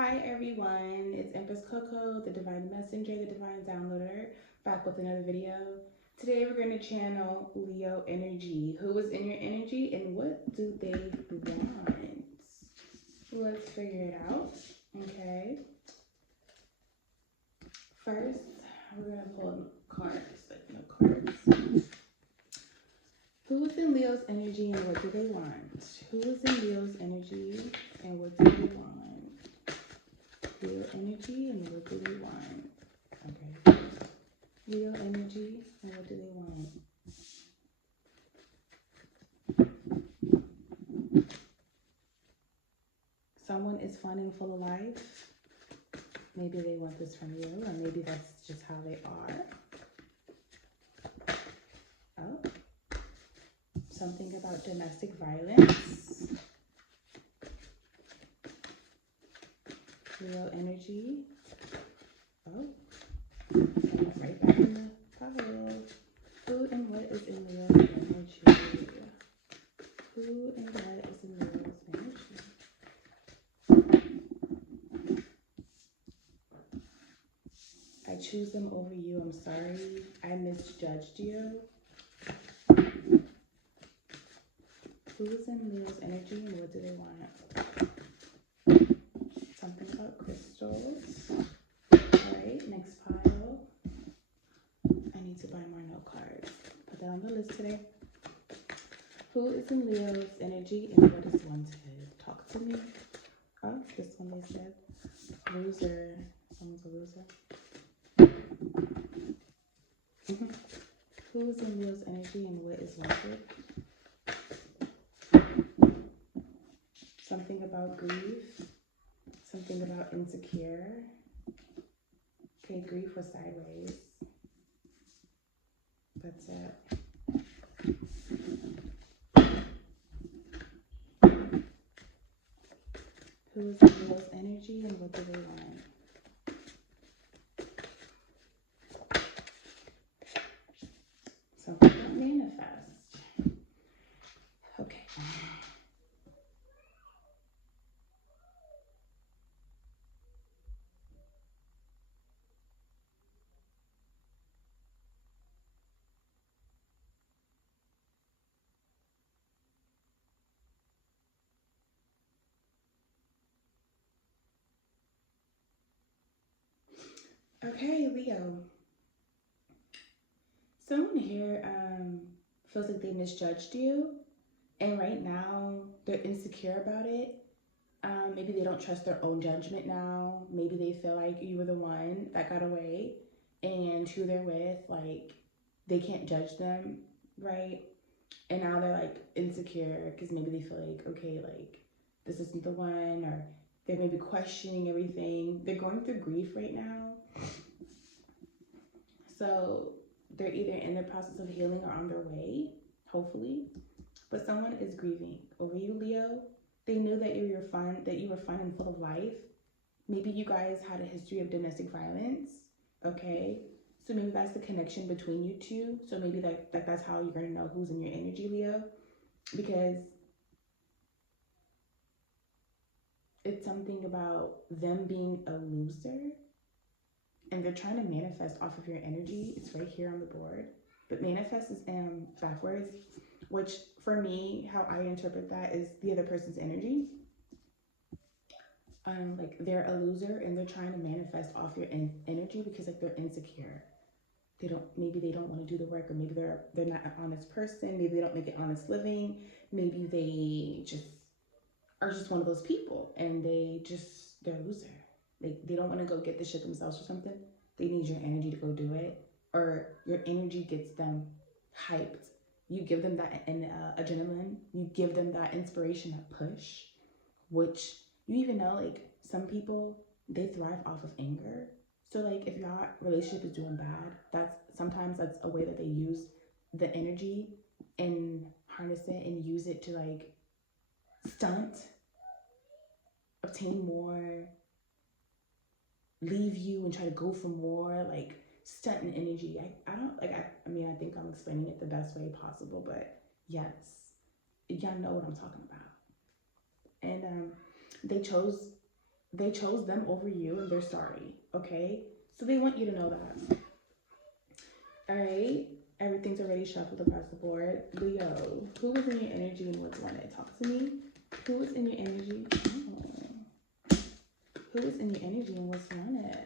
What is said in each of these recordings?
Hi everyone, it's Empress Coco, the Divine Messenger, the Divine Downloader, back with another video. Today we're going to channel Leo energy. Who is in your energy and what do they want? Let's figure it out. Okay. First, we're going to pull cards, but no cards. Who is in Leo's energy and what do they want? Who is in Leo's energy and what do they want? Leo energy and what do they want? Okay. Leo energy and what do they want? Someone is fun and full of life. Maybe they want this from you, or maybe that's just how they are. Oh. Something about domestic violence. Leo energy. Oh. Right back in the pile. Who and what is in Leo's energy? Who and what is in Leo's energy? I choose them over you. I'm sorry. I misjudged you. Who is in Leo's energy and what do they want? Something about crystals. Alright, next pile. I need to buy more note cards. Put that on the list today. Who is in Leo's energy and what is wanted? Talk to me. Oh, this one they said. Loser. Someone's a loser. Who is in Leo's energy and what is wanted? Something about grief. Something about insecure. Okay, grief was sideways. That's it. Who is in Leo's energy and what do they want? Something about manifest. Okay. Okay, Leo. Someone here feels like they misjudged you, and right now they're insecure about it. Maybe they don't trust their own judgment now. Maybe they feel like you were the one that got away, and who they're with, like, they can't judge them, right? And now they're like insecure because maybe they feel like, okay, like this isn't the one, or they're maybe questioning everything. They're going through grief right now. So they're either in the process of healing or on their way, hopefully. But someone is grieving over you, Leo. They knew that you were fun and full of life. Maybe you guys had a history of domestic violence, okay? So maybe that's the connection between you two. So maybe that's how you're gonna know who's in your energy, Leo, because it's something about them being a loser and they're trying to manifest off of your energy. It's right here on the board. But manifest is backwards, which for me, how I interpret that is the other person's energy. Like they're a loser and they're trying to manifest off your energy because like they're insecure. Maybe they don't want to do the work, or maybe they're not an honest person. Maybe they don't make an honest living. Maybe they just are just one of those people and they're a loser. They don't want to go get the shit themselves or something. They need your energy to go do it, or your energy gets them hyped. You give them that adrenaline. You give them that inspiration, that push, which you even know, like some people, they thrive off of anger. So like if your relationship is doing bad, that's a way that they use the energy and harness it and use it to like stunt, obtain more, leave you and try to go for more, like stunting energy. I don't like I mean I think I'm explaining it the best way possible, but yes, y'all know what I'm talking about. And they chose They chose them over you and they're sorry, okay? So they want you to know that. All right? Everything's already shuffled across the board. Leo, who was in your energy and what's wanted? Talk to me. Who was in your energy? Oh. Who was in your energy and what's wanted?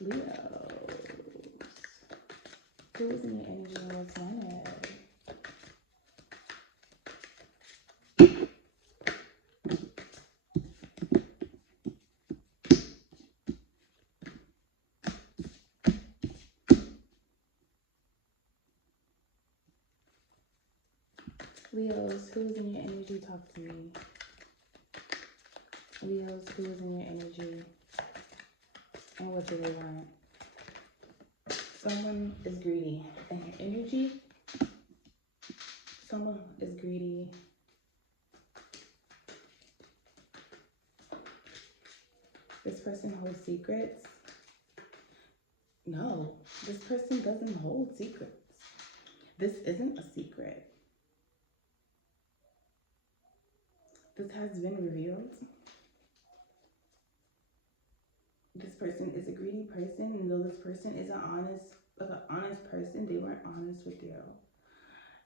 Leo. Who was in your energy and what's wanted? Leos, who is in your energy? Talk to me. Leos, who is in your energy? And what do they want? Someone is greedy in your energy. Someone is greedy. This person holds secrets. No, this person doesn't hold secrets. This isn't a secret. This has been revealed. This person is a greedy person, and though this person is an honest person, they weren't honest with you,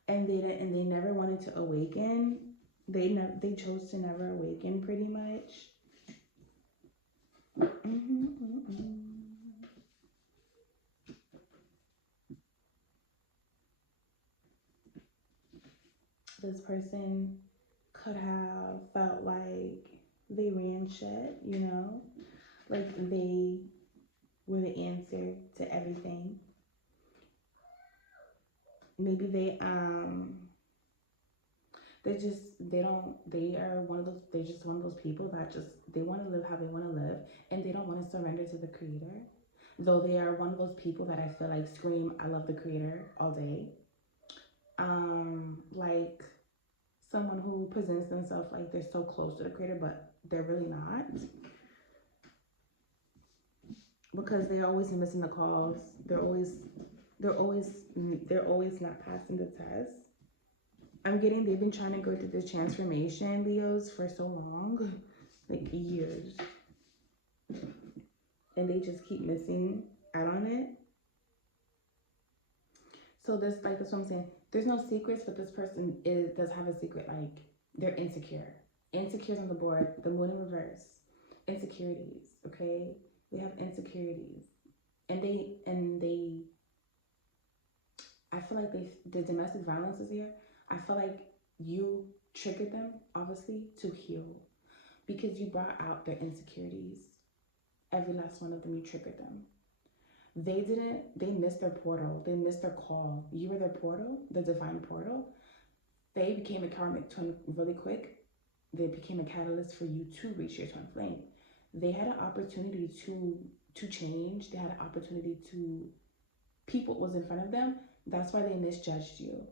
and they never wanted to awaken. They chose to never awaken, pretty much. This person could have felt like they ran shit, you know, like they were the answer to everything. Maybe they are one of those, they're just one of those people that just, they want to live how they want to live, and they don't want to surrender to the creator. Though they are one of those people that I feel like scream, I love the creator all day. Like someone who presents themselves like they're so close to the creator, but they're really not. Because they're always missing the calls. They're always not passing the test. I'm getting they've been trying to go through this transformation, Leos, for so long, like years. And they just keep missing out on it. So that's what I'm saying. There's no secrets, but this person does have a secret. Like, they're insecure. Insecures on the board. The moon in reverse. Insecurities. Okay, they have insecurities, and they. I feel like the domestic violence is here. I feel like you triggered them, obviously, to heal, because you brought out their insecurities. Every last one of them, you triggered them. They missed their portal. They missed their call. You were their portal, the divine portal. They became a karmic twin really quick. They became a catalyst for you to reach your twin flame. They had an opportunity to change. They had an opportunity to peep what was in front of them. That's why they misjudged you.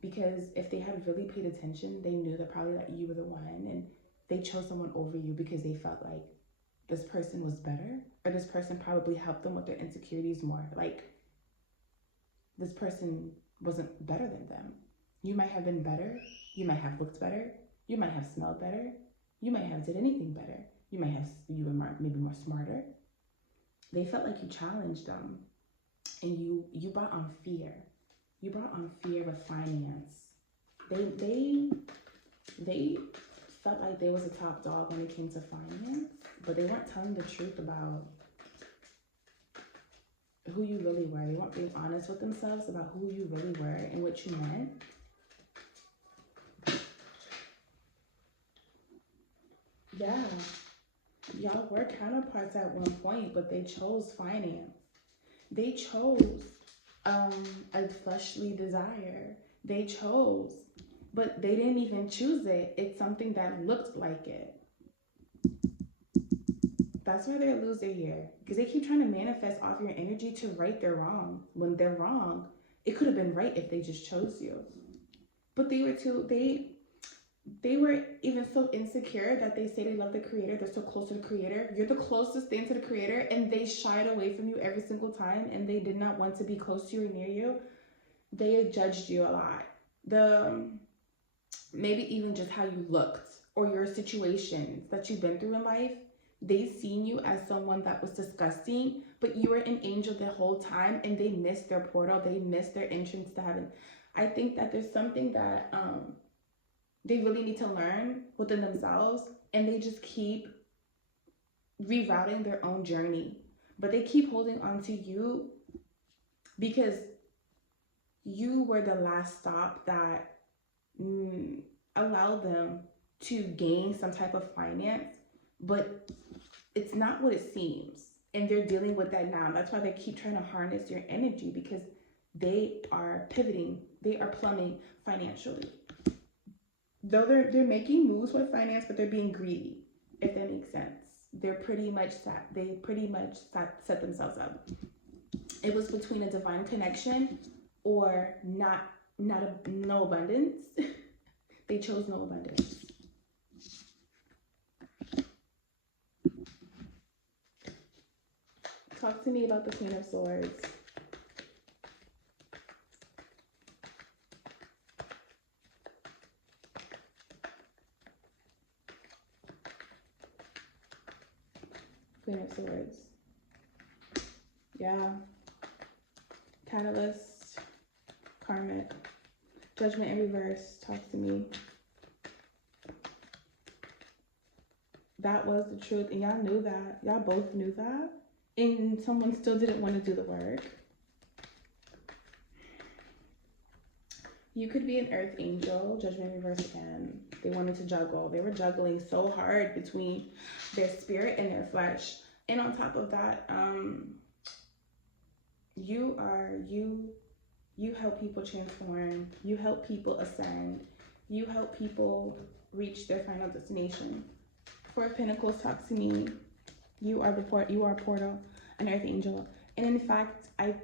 Because if they had really paid attention, they knew that probably that you were the one, and they chose someone over you because they felt like this person was better, or this person probably helped them with their insecurities more. Like, this person wasn't better than them. You might have been better. You might have looked better. You might have smelled better. You might have did anything better. You were maybe more smarter. They felt like you challenged them, and you brought on fear. You brought on fear with finance. They felt like they was a top dog when it came to finance, but they weren't telling the truth about who you really were. They weren't being honest with themselves about who you really were and what you meant. Yeah, y'all were counterparts at one point, but they chose finance. They chose a fleshly desire. They chose, but they didn't even choose it. It's something that looked like it. That's why they're a loser here, because they keep trying to manifest off your energy to right their wrong. When they're wrong, it could have been right if they just chose you. But they were even so insecure that they say they love the creator. They're so close to the creator. You're the closest thing to the creator, and they shied away from you every single time, and they did not want to be close to you or near you. They judged you a lot. Maybe even just how you looked. or your situations that you've been through in life, they seen you as someone that was disgusting, but you were an angel the whole time, and they missed their portal. They missed their entrance to heaven. I think that there's something that they really need to learn within themselves, and they just keep rerouting their own journey. But they keep holding on to you because you were the last stop that allowed them to gain some type of finance, but it's not what it seems. And they're dealing with that now. That's why they keep trying to harness your energy, because they are pivoting, they are plumbing financially. Though they're making moves with finance, but they're being greedy, if that makes sense. They pretty much set themselves up. It was between a divine connection or no abundance. They chose no abundance. Talk to me about the Queen of Swords. Queen of Swords. Yeah. Catalyst. Karmic. Judgment in reverse. Talk to me. That was the truth. And y'all knew that. Y'all both knew that. And someone still didn't want to do the work. You could be an earth angel. Judgment in reverse again. They wanted to juggle. They were juggling so hard between their spirit and their flesh. And on top of that, you help people transform. You help people ascend. You help people reach their final destination. Four of Pentacles, talk to me. You are a portal, an earth angel. And in fact, I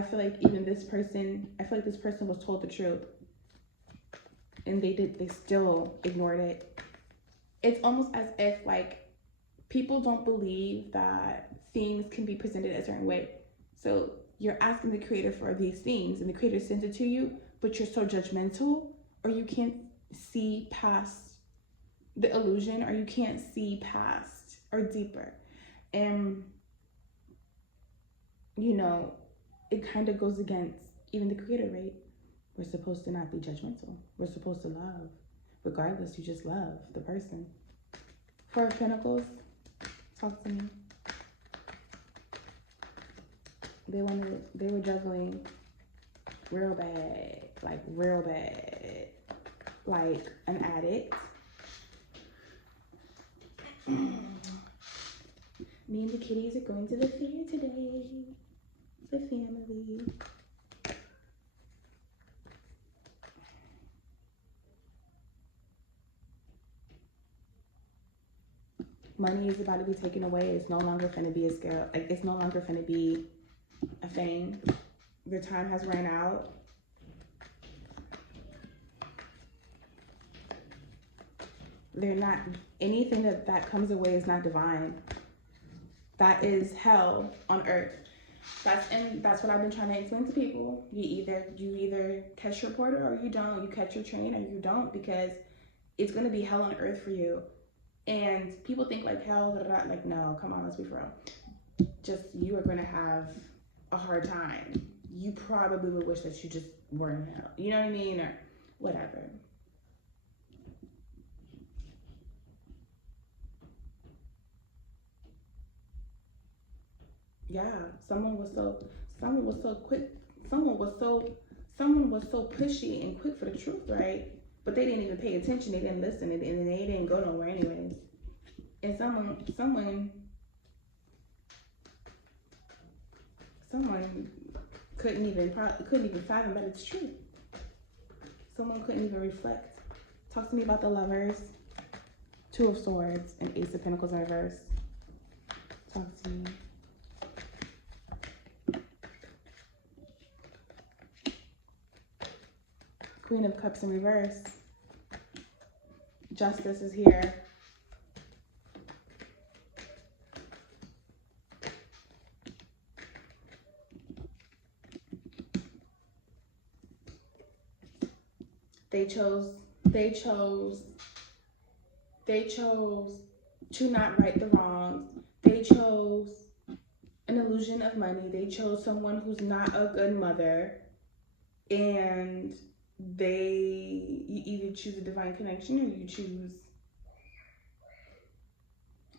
feel like this person was told the truth, and they still ignored it. It's almost as if like people don't believe that things can be presented a certain way. So you're asking the creator for these things, and the creator sends it to you, but you're so judgmental, or you can't see past the illusion, or you can't see past or deeper. And it kind of goes against even the creator, right? We're supposed to not be judgmental. We're supposed to love. Regardless, you just love the person. Four of Pentacles, talk to me. They were juggling real bad, like an addict. Me and the kitties are going to the fair today. The family. Money is about to be taken away. It's no longer going to be a scale. Like, it's no longer going to be a thing. Their time has ran out. They're not, anything that comes away is not divine. That is hell on earth. That's what I've been trying to explain to people. You either catch your portal or you don't. You catch your train or you don't, because it's going to be hell on earth for you. And people think like hell, like, no, come on, let's be for real. Just, you are going to have a hard time. You probably would wish that you just were in hell. You know what I mean? Or whatever. Yeah, someone was so quick. Someone was so pushy and quick for the truth, right? But they didn't even pay attention. They didn't listen, and they didn't go nowhere anyways. And someone couldn't even fathom that it's true. Someone couldn't even reflect. Talk to me about the Lovers, Two of Swords, and Ace of Pentacles in reverse. Talk to me. Queen of Cups in reverse. Justice is here. They chose, they chose, they chose to not right the wrongs. They chose an illusion of money. They chose someone who's not a good mother. And you either choose a divine connection or you choose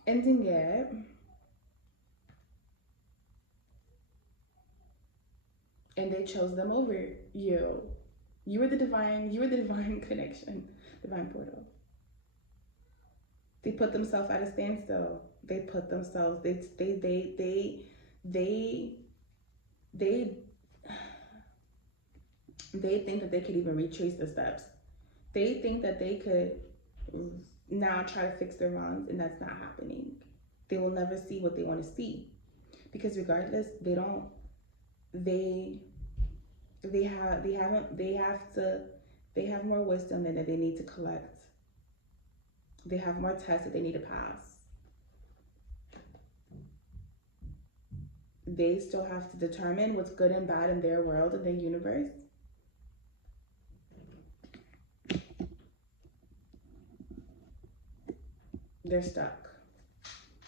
ending it. And they chose them over you. You were the divine connection, divine portal. They put themselves at a standstill. They put themselves, they think that they could even retrace the steps. They think that they could now try to fix their wrongs, and that's not happening. They will never see what they want to see, because regardless, they have more wisdom than that they need to collect. They have more tests that they need to pass. They still have to determine what's good and bad in their world and their universe. They're stuck.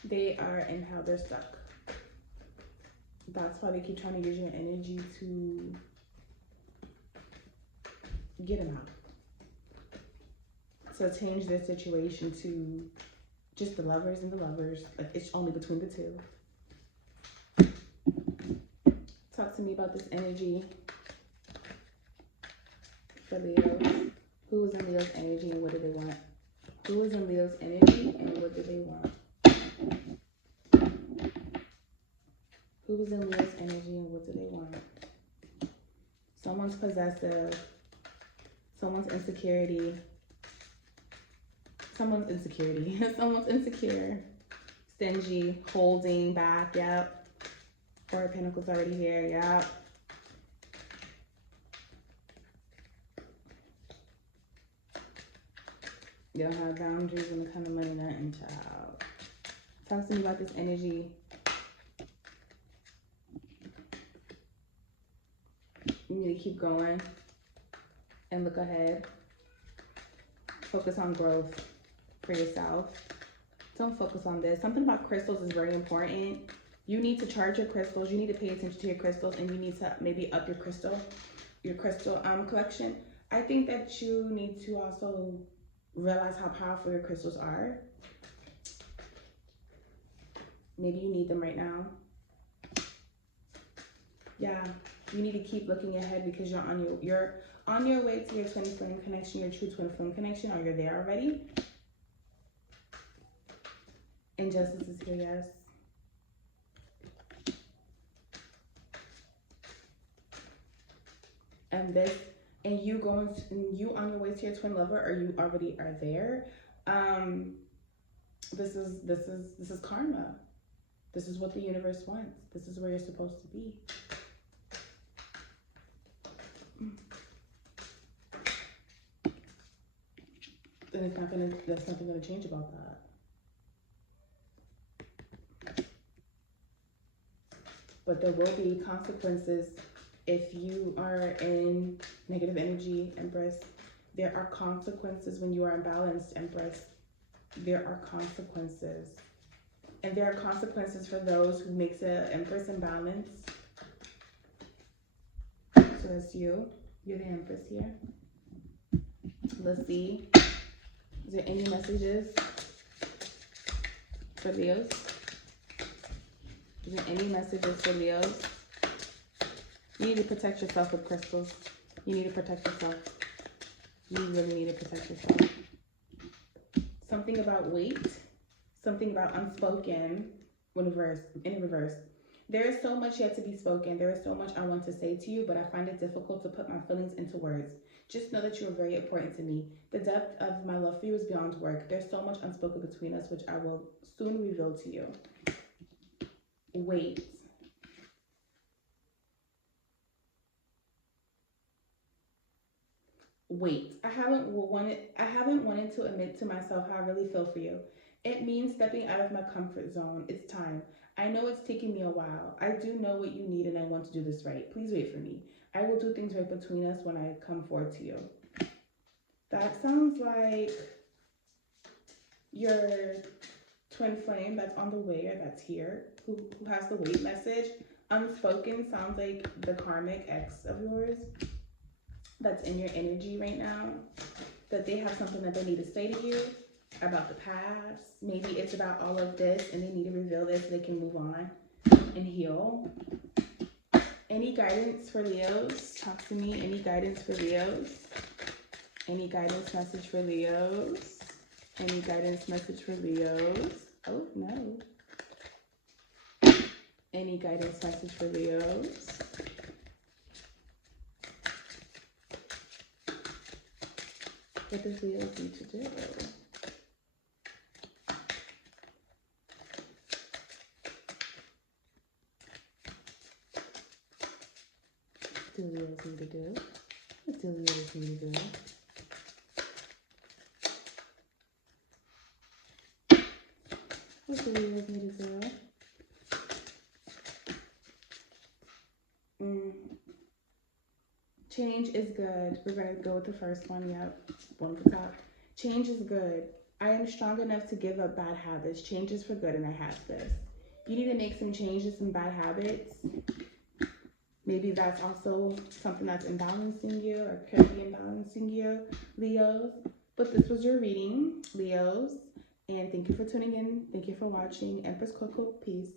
They are in hell. They're stuck. That's why they keep trying to use your energy to get them out. So change their situation to just the lovers and the lovers. Like, it's only between the two. Talk to me about this energy for Leo. Who was in Leo's energy and what did they want? Who was in Leo's energy and what did they want? Who was in Leo's energy and what do they want? Someone's possessive. Someone's insecurity. Someone's insecure. Stingy. Holding back. Yep. Four of Pentacles already here. Yep. You don't have boundaries when it comes to money, nothing, child. Talk to me about this energy. You need to keep going and look ahead. Focus on growth for yourself. Don't focus on this. Something about crystals is very important. You need to charge your crystals. You need to pay attention to your crystals, and you need to maybe up your crystal collection. I think that you need to also realize how powerful your crystals are. Maybe you need them right now. Yeah, you need to keep looking ahead because you're on your way to your twin flame connection, your true twin flame connection, or you're there already. And justice is here, yes. And you on your way to your twin lover, or you already are there. This is karma. This is what the universe wants. This is where you're supposed to be. And there's nothing gonna change about that. But there will be consequences if you are in negative energy, Empress. There are consequences when you are imbalanced, Empress. There are consequences. And there are consequences for those who makes an Empress imbalance. So that's you. You're the Empress here. Let's see. Is there any messages for Leos? Is there any messages for Leos? You need to protect yourself with crystals. You need to protect yourself. You really need to protect yourself. Something about weight. Something about unspoken in reverse. There is so much yet to be spoken. There is so much I want to say to you, but I find it difficult to put my feelings into words. Just know that you are very important to me. The depth of my love for you is beyond words. There's so much unspoken between us, which I will soon reveal to you. Wait. I haven't wanted to admit to myself how I really feel for you. It means stepping out of my comfort zone. It's time. I know it's taken me a while. I do know what you need and I want to do this right. Please wait for me. I will do things right between us when I come forward to you. That sounds like your twin flame that's on the way or that's here, who has the wait message. Unspoken sounds like the karmic ex of yours that's in your energy right now, that they have something that they need to say to you about the past. Maybe it's about all of this and they need to reveal this so they can move on and heal. Any guidance for Leos? Talk to me. Any guidance for Leos? Any guidance message for Leos? Any guidance message for Leos? Oh, no. Any guidance message for Leos? What does Leos need to do? What do Leos need to do? What do Leos need to do? What do Leos need to do? Change is good. We're going to go with the first one. Yep. One at the top. Change is good. I am strong enough to give up bad habits. Change is for good, and I have this. You need to make some changes, some bad habits. Maybe that's also something that's imbalancing you or could be imbalancing you, Leos. But this was your reading, Leos. And thank you for tuning in. Thank you for watching. Empress Coco, peace.